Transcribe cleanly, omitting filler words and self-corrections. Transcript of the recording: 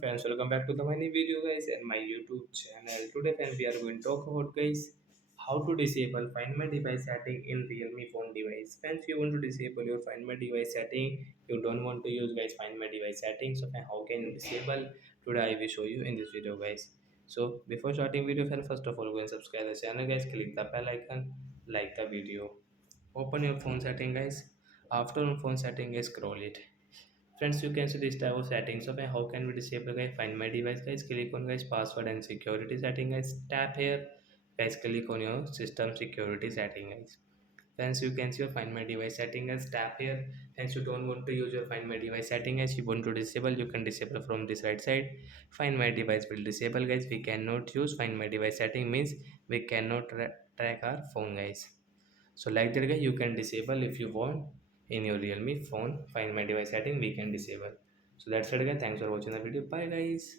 Friends, welcome back to the my new video guys and my YouTube channel. Today friends, we are going to talk about guys how to disable Find My device setting in Realme phone device. Friends, you want to disable your Find My device setting, you don't want to use guys Find My device setting. So friend, how can you disable? Today I will show you in this video guys. So before starting video friends, first of all go and subscribe the channel guys, click the bell icon, like the video. Open your phone setting guys. After on phone setting guys, scroll it. Friends, you can see this type of settings. Okay, how can we disable guys? Find my device guys. Click on guys password and security setting guys. Tap here guys. Click on your system security setting guys. Friends, you can see your find my device setting guys. Tap here. Friends, you don't want to use your find my device setting guys. You want to disable. You can disable from this right side. Find my device will disable guys. We cannot use find my device setting means we cannot track our phone guys. So like that guy, you can disable if you want in your Realme phone. Find my device setting, we can disable. So that's it guys. Thanks for watching the video. Bye guys.